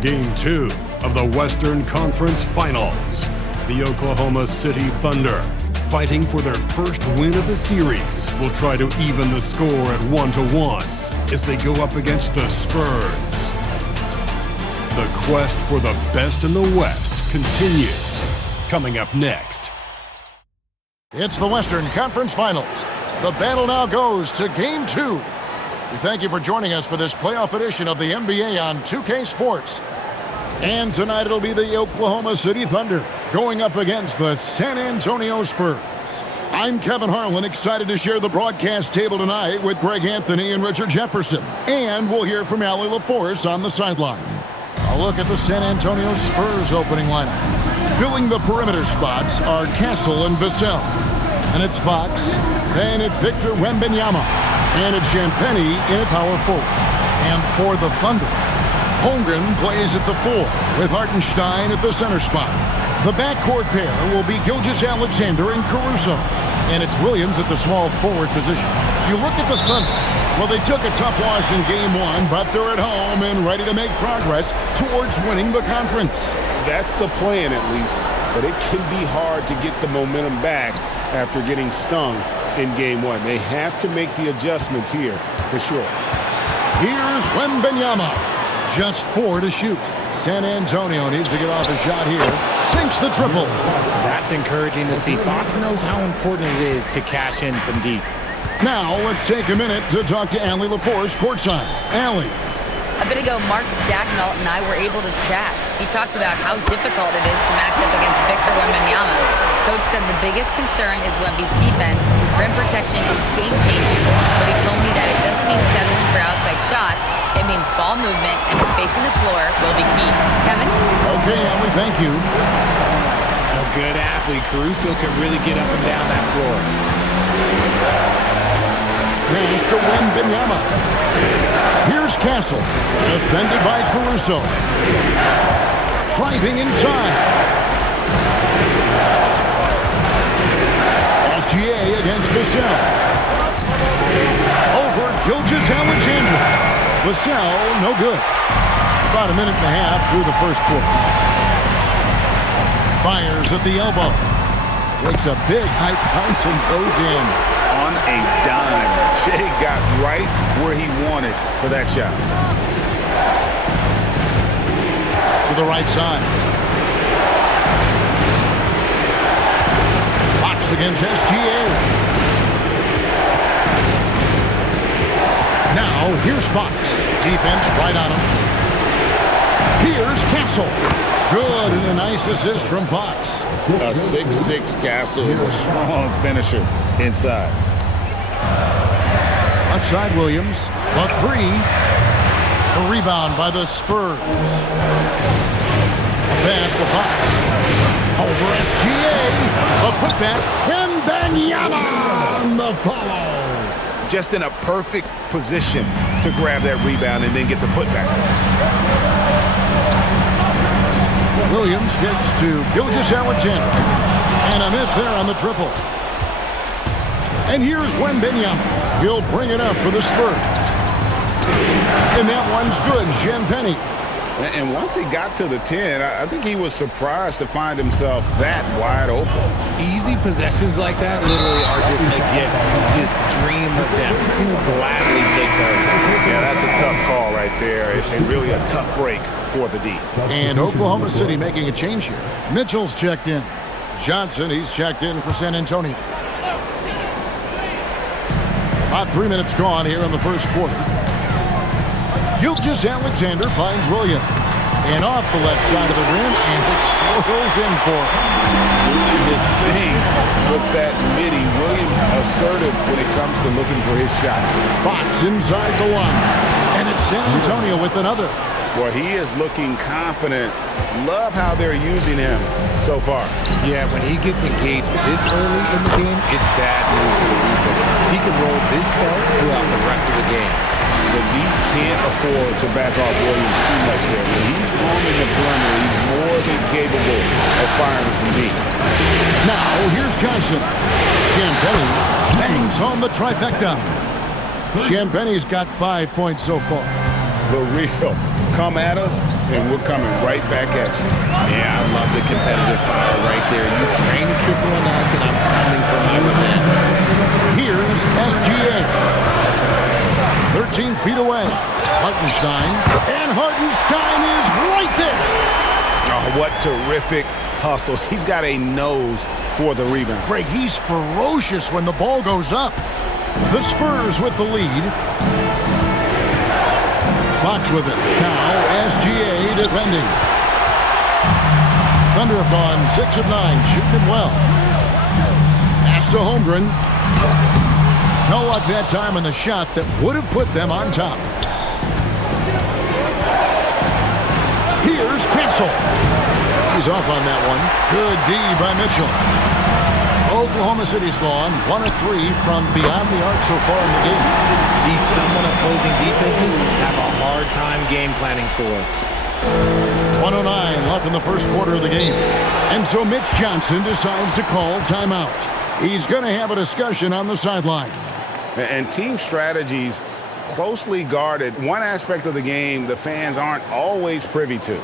Game 2 of the Western Conference Finals. The Oklahoma City Thunder, fighting for their first win of the series, will try to even the score at 1-1 as they go up against the Spurs. The quest for the best in the West continues. Coming up next. It's the Western Conference Finals. The battle now goes to Game 2. We thank you for joining us for this playoff edition of the NBA on 2K Sports. And tonight it'll be the Oklahoma City Thunder going up against the San Antonio Spurs. I'm Kevin Harlan, excited to share the broadcast table tonight with Greg Anthony and Richard Jefferson. And we'll hear from Allie LaForce on the sideline. A look at the San Antonio Spurs opening lineup. Filling the perimeter spots are Castle and Vassell. And it's Fox. Then it's Victor Wembanyama. And it's Champagnie in at power forward. And for the Thunder, Holmgren plays at the 4 with Hartenstein at the center spot. The backcourt pair will be Gilgeous-Alexander and Caruso. And it's Williams at the small forward position. You look at the Thunder. Well, they took a tough loss in Game 1, but they're at home and ready to make progress towards winning the conference. That's the plan, at least. But it can be hard to get the momentum back after getting stung in Game 1. They have to make the adjustments here, for sure. Here's Wembanyama. Just 4 to shoot. San Antonio needs to get off a shot here. Sinks the triple. That's encouraging to see. Fox knows how important it is to cash in from deep. Now let's take a minute to talk to Allie LaForce courtside. Allie. A bit ago, Mark Dagnall and I were able to chat. He talked about how difficult it is to match up against Victor Wembanyama. Coach said the biggest concern is Wemby's defense. His rim protection is game-changing, but he told me that it doesn't mean settling for outside shots. It means ball movement and spacing the floor will be key. Kevin? Okay, Allie, thank you. A good athlete. Caruso can really get up and down that floor. Here's to Wembanyama. Here's Castle, defended by Caruso. Driving inside. SGA against Vassell. Over Gilgeous-Alexander. Vassell, no good. About a minute and a half through the first quarter. Fires at the elbow. Makes a big high bounce and goes in. On a dime. Shea got right where he wanted for that shot. To the right side. Fox against SGA. Now, here's Fox. Defense right on him. Here's Castle. Good, and a nice assist from Fox. A 6'6" Castle is a strong finisher inside. Left side, Williams. The 3. A rebound by the Spurs. A pass to Fox. Over SGA. A putback. Wembanyama on the follow. Just in a perfect position to grab that rebound and then get the putback. Williams gets to Gilgeous-Alexander. And a miss there on the triple. And here's Wembanyama. He'll bring it up for the Spurs. And that one's good. Champagnie. And once he got to the 10, I think he was surprised to find himself that wide open. Easy possessions like that literally are just a gift. Just dream of them. He'll gladly take those. Yeah, that's a tough call right there. And really a tough break for the D. And Oklahoma City making a change here. Mitchell's checked in. Johnson, he's checked in for San Antonio. About 3 minutes gone here in the first quarter. Gilgeous-Alexander finds Williams. And off the left side of the rim, and it swirls in for him. Doing his thing with that midi. Williams assertive when it comes to looking for his shot. Fox inside the 1. And it's San Antonio with another. Well, he is looking confident. Love how they're using him so far. Yeah, when he gets engaged this early in the game, it's bad news for the defense. He can roll this start throughout the rest of the game. The league can't afford to back off Williams too much there. When he's roaming the perimeter, he's more than capable of firing from deep. Now, here's Johnson. Champagnie bangs home the trifecta. Champagnie's got 5 points so far. but real. Come at us, and we're coming right back at you. Yeah, I love the competitive fire right there. You train a triple on us, and I'm coming for my revenge. Here's SGA. 13 feet away. Hartenstein. And Hartenstein is right there. Oh, what terrific hustle. He's got a nose for the rebound. Craig, he's ferocious when the ball goes up. The Spurs with the lead. Fox with it. Now SGA defending. Thunder have gone 6 of 9, shooting it well. Pass to Holmgren. No luck that time on the shot that would have put them on top. Here's Kessel. He's off on that one. Good D by Mitchell. Oklahoma City's gone 1 of 3 from beyond the arc so far in the game. He's someone opposing defenses have a hard time game planning for. 1:09 left in the first quarter of the game. And so Mitch Johnson decides to call timeout. He's going to have a discussion on the sideline. And team strategies closely guarded. One aspect of the game the fans aren't always privy to.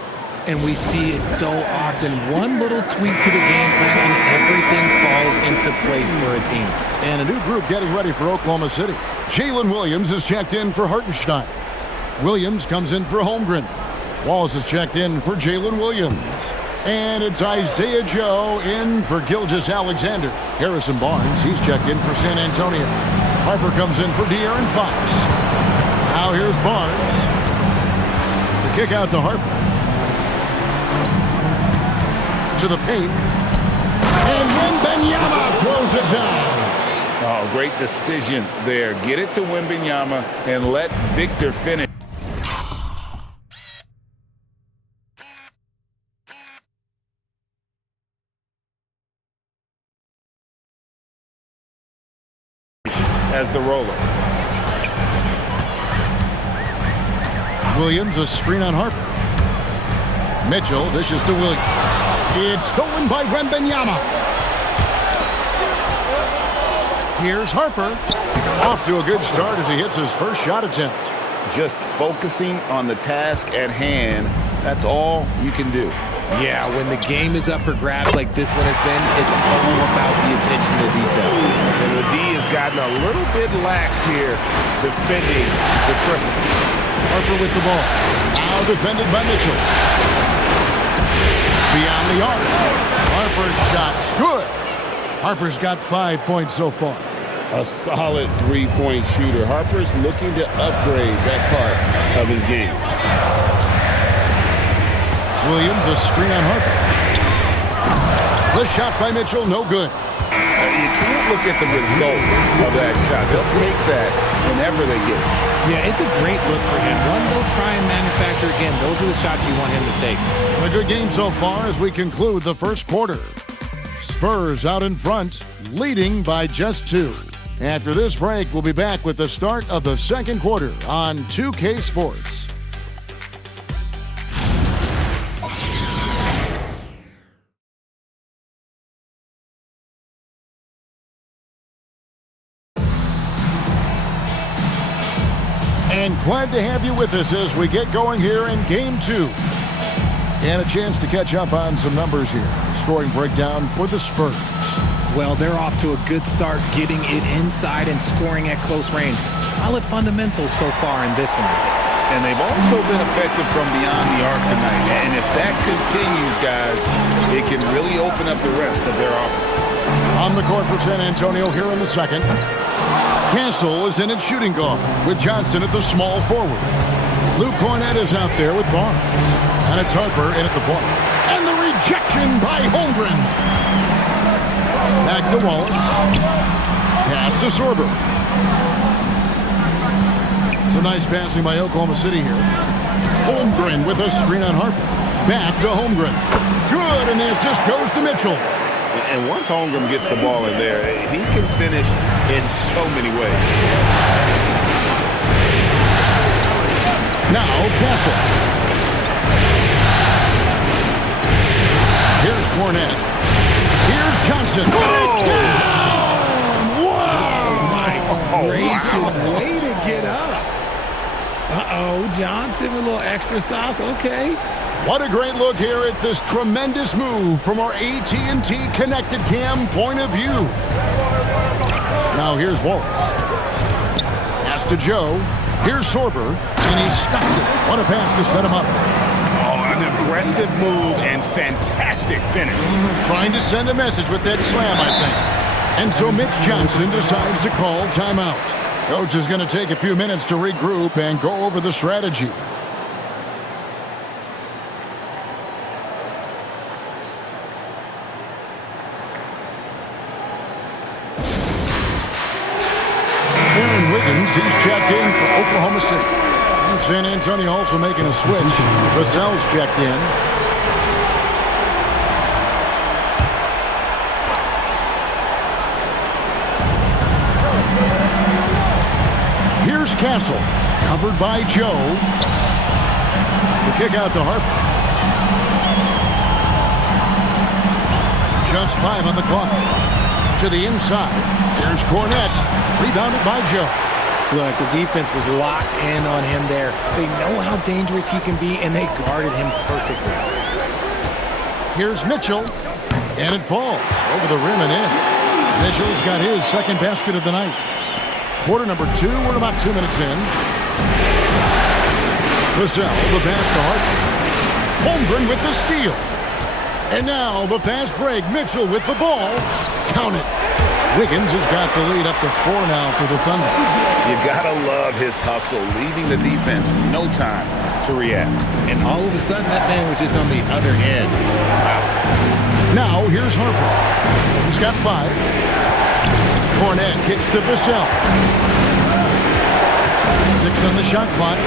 And we see it so often. One little tweak to the game plan and everything falls into place for a team. And a new group getting ready for Oklahoma City. Jalen Williams is checked in for Hartenstein. Williams comes in for Holmgren. Wallace is checked in for Jalen Williams. And it's Isaiah Joe in for Gilgeous Alexander. Harrison Barnes, he's checked in for San Antonio. Harper comes in for De'Aaron Fox. Now here's Barnes. The kick out to Harper. To the paint. And Wembanyama throws it down. Oh, great decision there. Get it to Wembanyama and let Victor finish. As the roller. Williams, a screen on Harper. Mitchell dishes to Williams. It's stolen by Wembanyama. Here's Harper. Off to a good start as he hits his first shot attempt. Just focusing on the task at hand. That's all you can do. Yeah, when the game is up for grabs like this one has been, it's all about the attention to detail. And the D has gotten a little bit lax here defending the triple. Harper with the ball. Now defended by Mitchell. Beyond the arc. Harper's shot's good. Harper's got 5 points so far. A solid three-point shooter. Harper's looking to upgrade that part of his game. Williams, a screen on Harper. The shot by Mitchell, no good. You can't look at the result of that shot. They'll take that whenever they get it. Yeah, it's a great look for him. One they'll try and manufacture again. Those are the shots you want him to take. A good game so far as we conclude the first quarter. Spurs out in front, leading by just 2. After this break, we'll be back with the start of the second quarter on 2K Sports. And glad to have you with us as we get going here in Game 2. And a chance to catch up on some numbers here. Scoring breakdown for the Spurs. Well, they're off to a good start getting it inside and scoring at close range. Solid fundamentals so far in this one. And they've also been effective from beyond the arc tonight. And if that continues, guys, it can really open up the rest of their offense. On the court for San Antonio here in the second. Castle is in at shooting guard with Johnson at the small forward. Luke Cornett is out there with Barnes. And it's Harper in at the point. And the rejection by Holmgren. Back to Wallace. Pass to Sorber. Some nice passing by Oklahoma City here. Holmgren with a screen on Harper. Back to Holmgren. Good, and the assist goes to Mitchell. And once Holmgren gets the ball in there, he can finish in so many ways. Now Castle. Here's Cornett. Here's Johnson. Put it down! Wow! My gracious, way to get up. Uh-oh, Johnson with a little extra sauce. Okay. What a great look here at this tremendous move from our AT&T Connected Cam point of view. Now here's Wallace. Pass to Joe. Here's Sorber, and he stops it. What a pass to set him up. Oh, an aggressive move and fantastic finish. Trying to send a message with that slam, I think. And so Mitch Johnson decides to call timeout. Coach is going to take a few minutes to regroup and go over the strategy. Aaron Wiggins, he's checked in for Oklahoma City. And San Antonio also making a switch. Vassell's checked in. Here's Castle, covered by Joe. The kick out to Harper. Just 5 on the clock. To the inside. Here's Cornette, rebounded by Joe. Look, the defense was locked in on him there. They know how dangerous he can be, and they guarded him perfectly. Here's Mitchell, and it falls over the rim and in. Mitchell's got his second basket of the night. Quarter number 2, we're about 2 minutes in. Vassell, the pass to Harper. Holmgren with the steal. And now the fast break. Mitchell with the ball. Count it. Wiggins has got the lead up to 4 now for the Thunder. You gotta love his hustle, leaving the defense no time to react. And all of a sudden, that man was just on the other end. Now here's Harper. He's got 5. Cornette kicks to Vassell. 6 on the shot clock.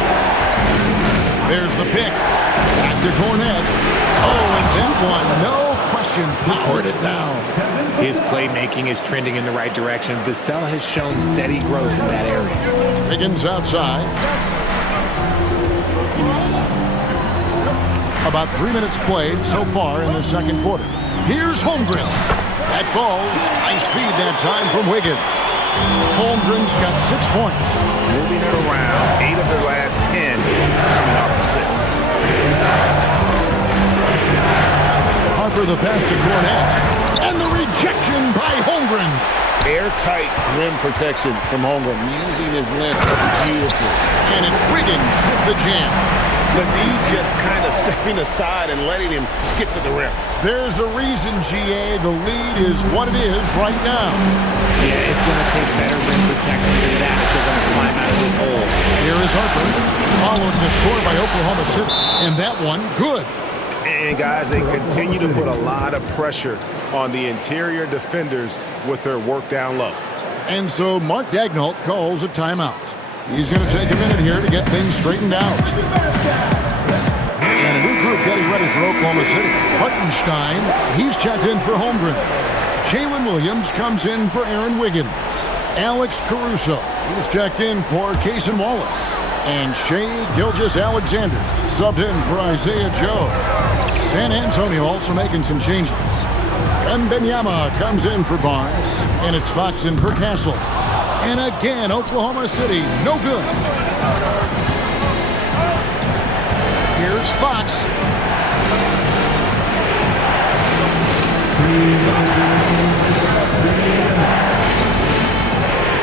There's the pick. Back to Cornette. Oh, and that one, no question, powered it down. His playmaking is trending in the right direction. Vassell has shown steady growth in that area. Wiggins outside. About 3 minutes played so far in the second quarter. Here's Holmgren. That ball's nice feed that time from Wiggins. Holmgren's got 6 points. Moving it around, 8 of their last 10 coming off assists. Harper the pass to Cornette. And the rejection by Holmgren. Airtight rim protection from Holmgren, using his length beautifully. And it's Wiggins with the jam. Levine just kind of stepping aside and letting him get to the rim. There's a reason, GA, the lead is what it is right now. Yeah, it's going to take better rim protection than that if they're going to climb out of this hole. Here is Harper, following the score by Oklahoma City. And that one, good. And guys, they continue to put a lot of pressure on the interior defenders with their work down low. And so Mark Daigneault calls a timeout. He's going to take a minute here to get things straightened out. And a new group getting ready for Oklahoma City. Hartenstein, he's checked in for Holmgren. Jalen Williams comes in for Aaron Wiggins. Alex Caruso, he's checked in for Cason Wallace. And Shai Gilgeous-Alexander subbed in for Isaiah Joe. San Antonio also making some changes. Wembanyama comes in for Barnes. And it's Fox in for Castle. And again, Oklahoma City, no good. Here's Fox.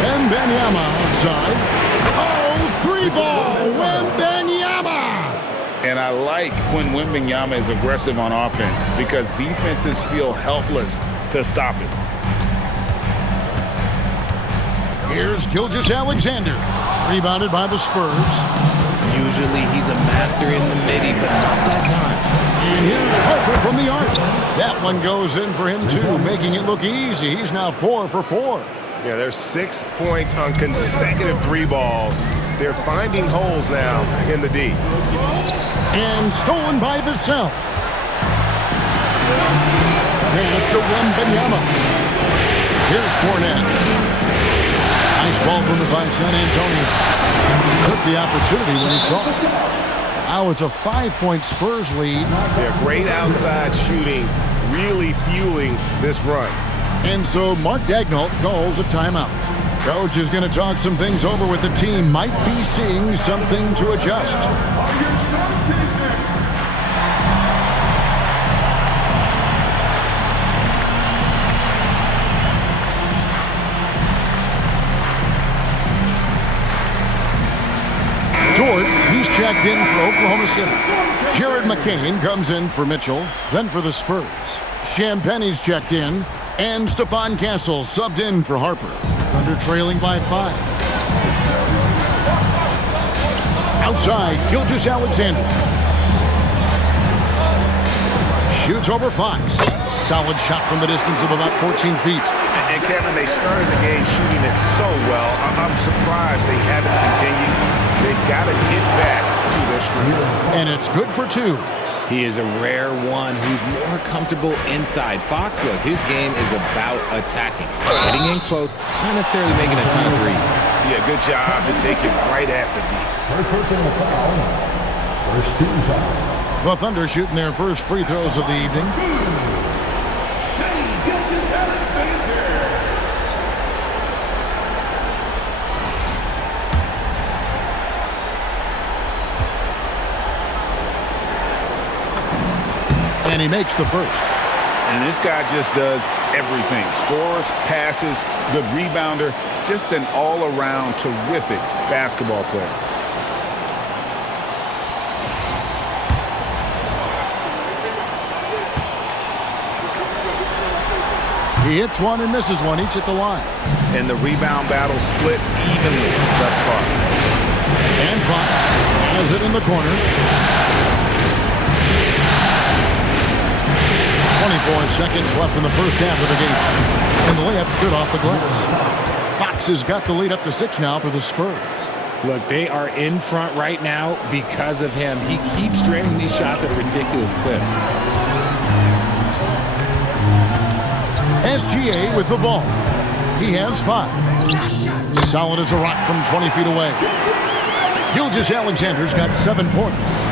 Wembanyama outside. Oh, 3-ball, Wembanyama! And I like when Wembanyama is aggressive on offense because defenses feel helpless to stop it. Here's Gilgeous-Alexander, rebounded by the Spurs. Usually he's a master in the midi, but not that time. And here's Harper from the arc. That one goes in for him too, making it look easy. He's now 4 for 4. Yeah, there's 6 points on consecutive 3 balls. They're finding holes now in the D. And stolen by Vassell. Pass to Wembanyama. Here's Cornette. Nice ball movement by San Antonio. Took the opportunity when he saw it. Now it's a 5-point Spurs lead. Yeah, great outside shooting, really fueling this run. And so Mark Daigneault calls a timeout. Coach is going to talk some things over with the team. Might be seeing something to adjust. Dort, he's checked in for Oklahoma City. Jared McCain comes in for Mitchell, then for the Spurs. Champagne's checked in, and Stephon Castle subbed in for Harper. Thunder trailing by 5. Outside, Gilgeous-Alexander. Shoots over Fox. Solid shot from the distance of about 14 feet. And Kevin, they started the game shooting it so well. I'm surprised they haven't continued. They've got to get back to their strength. And it's good for 2. He is a rare one who's more comfortable inside. Fox, look, his game is about attacking. Getting in close, not necessarily making a ton of threes. Yeah, good job to take it right at the D. First person to foul. First team foul. The Thunder shooting their first free throws of the evening. And he makes the first. And this guy just does everything. Scores, passes, good rebounder. Just an all-around terrific basketball player. He hits one and misses one, each at the line. And the rebound battle split evenly thus far. And Fox has it in the corner. 24 seconds left in the first half of the game. And the layup's good off the glass. Fox has got the lead up to 6 now for the Spurs. Look, they are in front right now because of him. He keeps draining these shots at a ridiculous clip. SGA with the ball. He has 5. Solid as a rock from 20 feet away. Gilgeous-Alexander's got 7 points.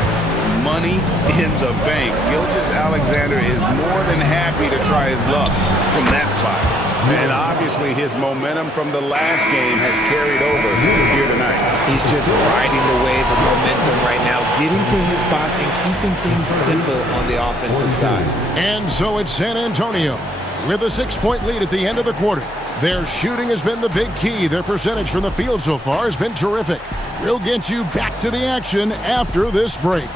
Money in the bank. Gilgeous-Alexander is more than happy to try his luck from that spot. And obviously his momentum from the last game has carried over here tonight. He's just riding the wave of momentum right now, getting to his spots and keeping things simple on the offensive side. And so it's San Antonio with a 6-point lead at the end of the quarter. Their shooting has been the big key. Their percentage from the field so far has been terrific. We'll get you back to the action after this break.